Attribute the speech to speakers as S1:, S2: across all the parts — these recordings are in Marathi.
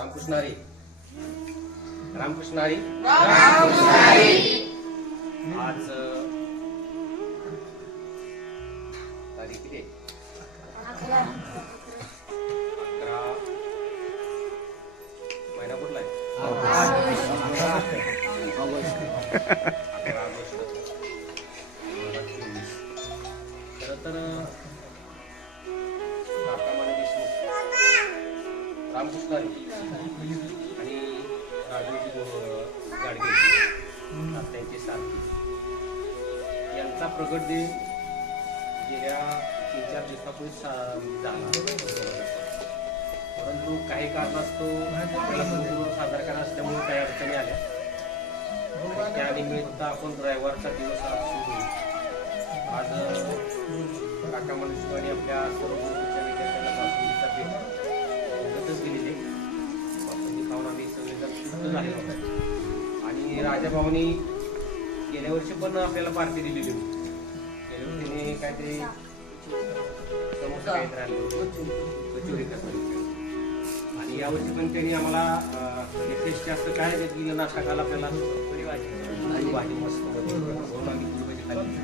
S1: रामकृष्ण हरी रामकृष्ण हरी आज तारीख किती? आहे? अकरा. महिना कुठला आहे? रामकृष्ण आणि राजूजी गाडगे त्यांचे सारथी यांचा प्रगट दिन गेल्या तीन चार दिवसापूर्वी सा- झाला. परंतु काही कारणास्तव त्याला गुरुपूर साजरा करायला असल्यामुळे काही अडचणी आल्या. त्यानिमित्त आपण रविवारचा दिवस आज सुरू आज काका मनसू आणि आपल्या सर्व गुरुच्या विद्यार्थ्यांना बासुंदीचा भेट मुदतच बासुंदी खाऊन आम्ही सगळेजण शुद्ध झालेलो आणि राजाभाऊनी गेल्या वर्षी पण आपल्याला पार्टी दिलेली होती. गेल्या वर्षी त्यांनी काहीतरी समोसा काहीतरी आणलं होतं. कचोरी आणि यावर्षी पण त्यांनी आम्हाला विशेष जास्त काय दिलं नाश्ता खायला आपल्याला पुरी भाजी भाजी मस्त म्हणून आम्ही पुरी भाजी खाल्ली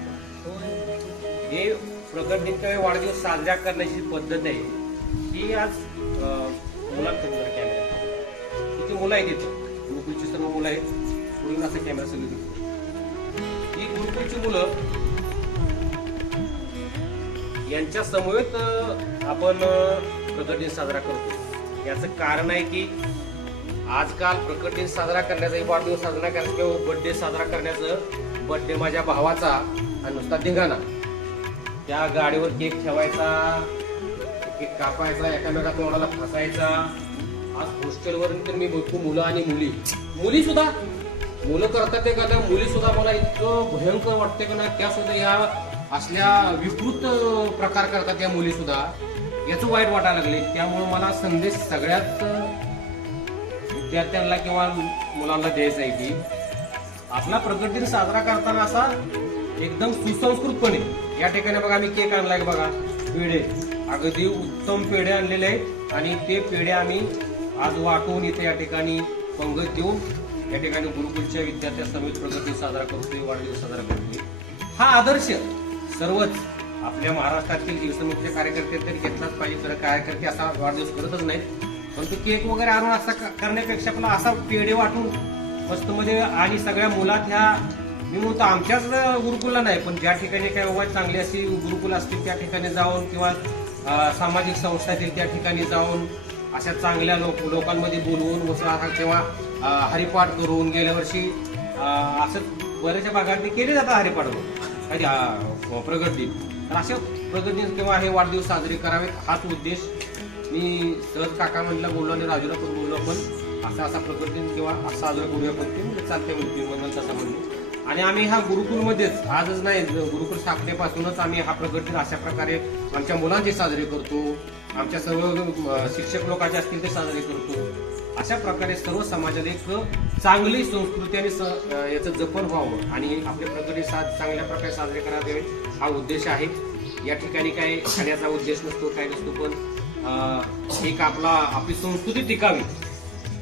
S1: हे प्रगट दिन वाढदिवस साजरा करण्याची पद्धत आहे ही आज मुलांकडे जरा कॅमेरा किती मुलं आहेत इथं. गुरुकुलची सर्व मुलं आहेत. पुढून असं कॅमेरा सगळी दिसतो. ही गुरुकुलची मुलं यांच्या समवेत आपण प्रकट दिन साजरा करतो. याचं कारण आहे की आजकाल प्रकट दिन साजरा करण्याचा वाढदिवस साजरा करण्याचं किंवा बर्थडे साजरा करण्याचं बर्थडे माझ्या भावाचा आणि नुसता धिंगाणा. त्या गाडीवर केक ठेवायचा एक कापायचा एकामेका तोंडाला फसायचा. आज हॉस्टेलवरून तर मी बघतो मुलं आणि मुली. मुली सुद्धा मुलं करतात ते करतात मुली सुद्धा मला इतकं भयंकर वाटते का ना त्या सुद्धा या असल्या विकृत प्रकार करतात या मुली सुद्धा. याचं वाईट वाटायला लागले. त्यामुळे मला संदेश सगळ्यात विद्यार्थ्यांना किंवा मुलांना द्यायचा आहे की आपला प्रकट दिन साजरा करताना असा एकदम सुसंस्कृतपणे या ठिकाणी बघा मी केक आणलाय बघा. पेढे अगदी उत्तम पेढे आणलेले आहेत. आणि ते पेढे आम्ही आज वाटून इथे या ठिकाणी पंगत देऊन या ठिकाणी गुरुकुलच्या विद्यार्थ्या समेत प्रगती साजरा करतोय वाढदिवस साजरा करतोय. हा आदर्श सर्वच आपल्या महाराष्ट्रातील शिवसमितीचे कार्यकर्ते तरी घेतलाच पाहिजे तर कार्यकर्ते असा वाढदिवस करतच नाहीत. परंतु केक वगैरे आणून असा करण्यापेक्षा आपला असा पेढे वाटून मस्तमध्ये आणि सगळ्या मुलात ह्या मी म्हणतो आमच्याच गुरुकुलला नाही पण ज्या ठिकाणी काय बाबा चांगली अशी गुरुकुल असतील त्या ठिकाणी जाऊन किंवा सामाजिक संस्थेतील त्या ठिकाणी जाऊन अशा चांगल्या लोक लोकांमध्ये बोलवून वसा किंवा हरिपाठ करून गेल्या वर्षी असं बऱ्याचशा भागात केले जातात हरिपाठ करून हो, प्रगत. दिन तर असे प्रगत दिन किंवा हे वाढदिवस साजरे करावेत हाच उद्देश मी सहज काका म्हणला बोललो आणि राजूला पण बोललो पण असा असा प्रगत दिन किंवा साजरा करूया पण ते. चालते म्हणून तसं आणि आम्ही हा गुरुकुलमध्येच आजच नाही गुरुकुल स्थापनेपासूनच आम्ही हा प्रगती अशा प्रकारे आमच्या मुलांचे साजरे करतो. आमच्या सर्व शिक्षक लोकांचे असतील ते साजरे करतो. अशा प्रकारे सर्व समाजात एक चांगली संस्कृती आणि स- याचं जपण व्हावं आणि आपले प्रगती दिन सा चांगल्या प्रकारे साजरे करावे हा उद्देश आहे. या ठिकाणी काय खाण्याचा उद्देश नसतो काय नसतो पण एक आपला आपली संस्कृती टिकावी.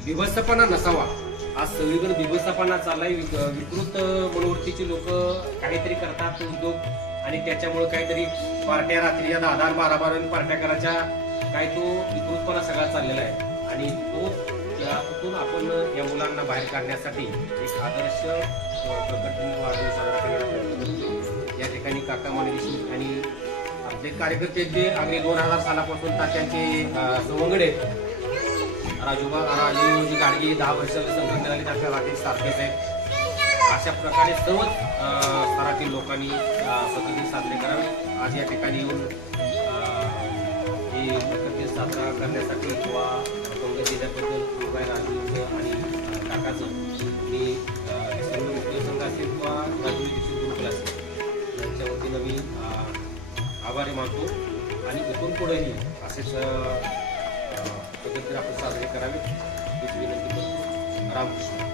S1: बिभत्सपणा नसावा. आज सगळीकडे बिभत्सपणा चाललाय. विक- विकृत मनोवृत्तीची लोक काहीतरी करतात उद्योग. आणि त्याच्यामुळे काहीतरी पार्ट्या रात्रीच्या दहा दहा बारा बारा पार्ट्या करायच्या. काय तो विकृतपणा सगळा चाललेला आहे. आणि तो त्यातून आपण या मुलांना बाहेर काढण्यासाठी एक आदर्श अं, प्रकटन वाढदिवस साजरा करण्याचा या ठिकाणी काका माने आणि आपले कार्यकर्ते जे आम्ही दोन हजार सालापासून तात्यांचे सवंगडे राजूबा राजूजी गाडगे दहा वर्षाचे वर्ष संघटनेला त्याच्या वाटेत सारखेच आहेत. अशा प्रकारे सर्व स्तरातील लोकांनी अं, पद्धती साजरे करावे. आज या ठिकाणी येऊन ही प्रकृती साजरा करण्यासाठी किंवा काँग्रेस दिल्याबद्दल कृपया राजूचं आणि काकाचं मी सर्व उद्योग संघ असेल किंवा राजू देशमुख गुरुकुल असेल यांच्या वतीनं मी आभारी मानतो. आणि इथून पुढेही असेच अं, पद्धतीने आपण साजरे करावे. हीच विनंती करतो. रामकृष्ण.